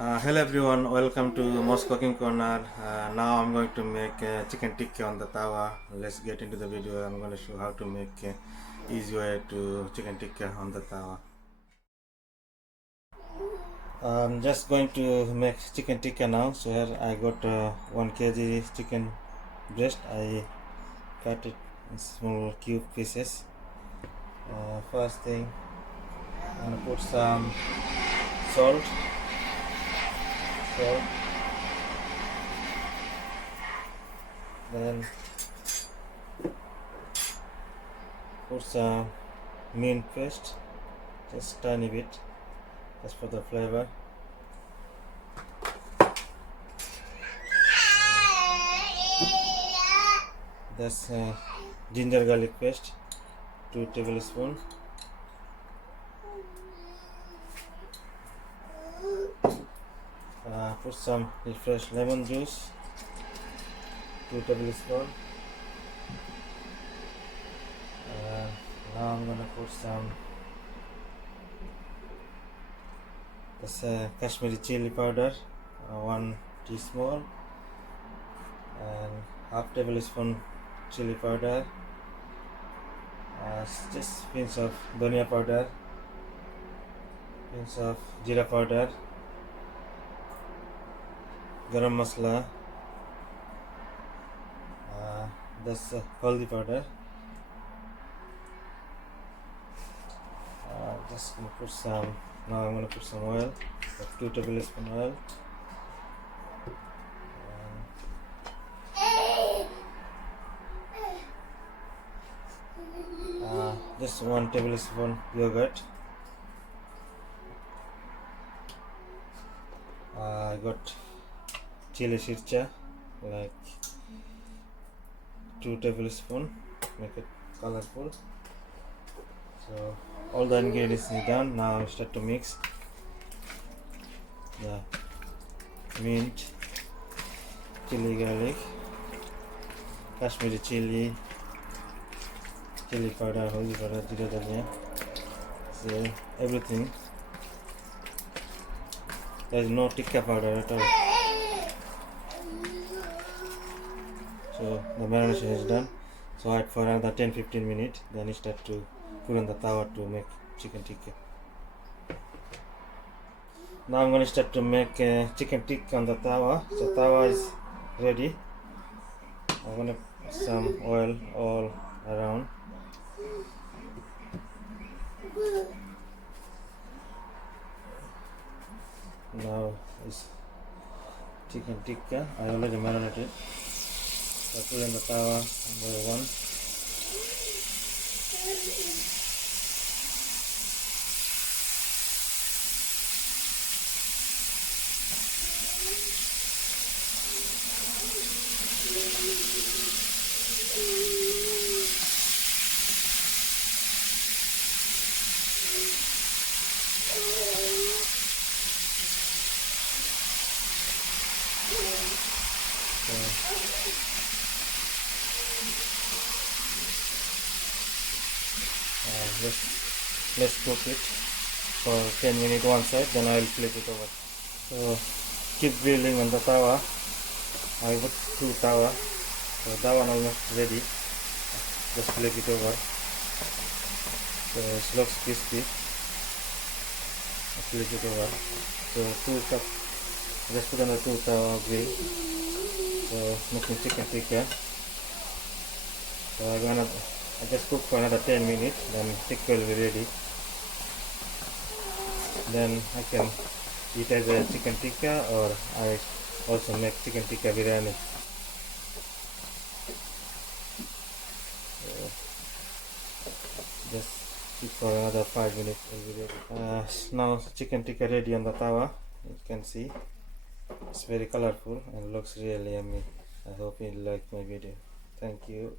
Hello everyone, welcome to Most Cooking Corner. Now I'm going to make chicken tikka on the tawa. Let's get into the video. I'm going to show how to make easy way to chicken tikka on the tawa. I'm just going to make chicken tikka now. So here I got 1 kg chicken breast. I cut it in small cube pieces. First thing, I'm going to put some salt. Then put some mint paste, just tiny bit, just for the flavor. That's ginger garlic paste, 2 tablespoons. Put some fresh lemon juice, 2 tablespoons. Now I'm gonna put some Kashmiri chili powder, 1 teaspoon, and half tablespoon chili powder, just pinch of dhania powder, pinch of jeera powder, garam masala, that's haldi powder. Just gonna put some. Now I'm gonna put some oil, 2 tablespoon oil. Just 1 tablespoon yogurt. I got chili sriracha, like 2 tablespoons, make it colorful. So all the ingredients is done. Now start to mix the mint, chili garlic, Kashmiri chili, chili powder, haldi powder, jeera dhania, so everything. There is no tikka powder at all. So the marination is done. So wait for another 10-15 minutes, then you start to put on the tawa to make chicken tikka. Now I'm going to start to make chicken tikka on the tawa. So tawa is ready. I'm going to put some oil all around. Now is chicken tikka. I already marinated. I put in the tawa number 1. Let's cook it for 10 minutes one side, then I will flip it over. So keep grilling on the tawa. I put 2 tawa, so that one almost ready. Just flip it over. So it looks crispy. I flip it over. So 2 cup. Just put on the 2 tawa grill. So making chicken tikka. So I just cook for another 10 minutes, then tikka will be ready. Then I can eat as a chicken tikka, or I also make chicken tikka biryani. So just keep for another 5 minutes, it will be ready. Now chicken tikka ready on the tawa. You can see it's very colorful and looks really yummy. I hope you like my video. Thank you.